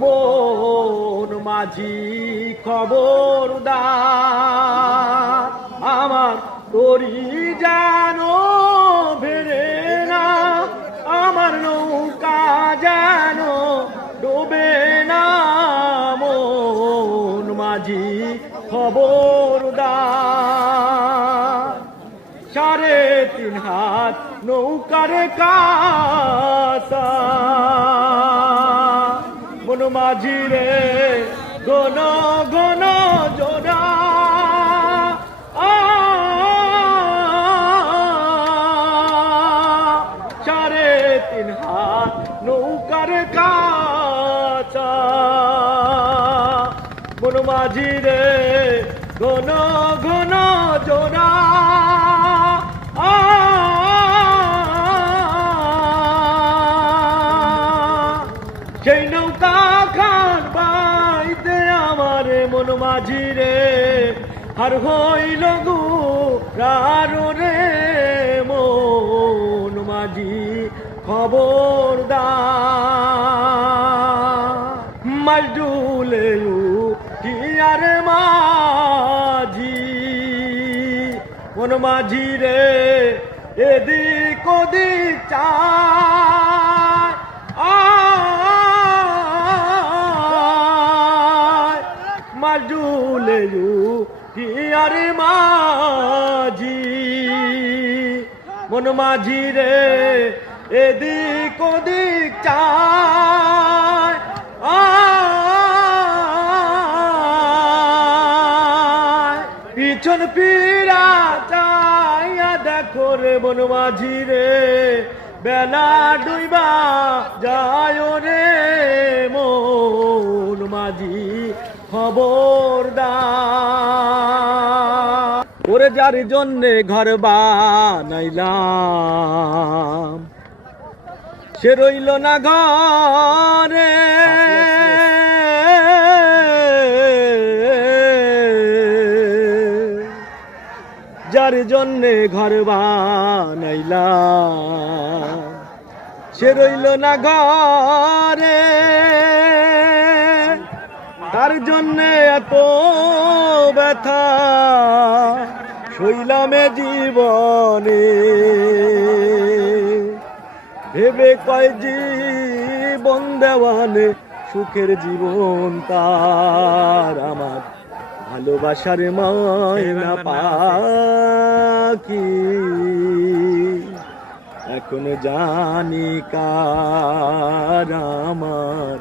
মন মাঝি খবরদার, আমার তরি যেন ভেড়ে না, আমার নৌকা যেন ডোবে না। মন মাঝি খবরদার, 3.5 হাত নৌকার কাছা, মন মাঝি রে ঘন ঘন জোড়া। 3.5 হাত নৌকার কাছা, মন মাঝি রে ঘন ঘন জোড়া। সেই নৌকা খান বাইতে আমার মন মাঝি রে আর হইল গুরারো রে। মন মাঝি খবরদার, মাছ ডুলে উঠিয়ার মাঝি, মন মাঝি রে এদিক ওদিক চায়। মাছ ডুলে উঠিয়ার মাঝি, মন মাঝি রে এদিক ওদিক চায়। পিছন ফিরা চাইয়া দেখো রে মন মাঝি রে, বেলা ডুইবা যায় রে। মন মাঝি খবরদার, ওরে যার জন্যে ঘর বানাইলাম সে রইল না ঘরে। যার জন্যে ঘর বানাইলাম সে রইল না ঘরে, তার জন্যে এত ব্যথা সইলামে জীবনে। ভেবে কয় জীবন দেওয়ানে সুখের জীবন তার, আমার ভালোবাসার ময়না পাখি এখন জানি কার আমার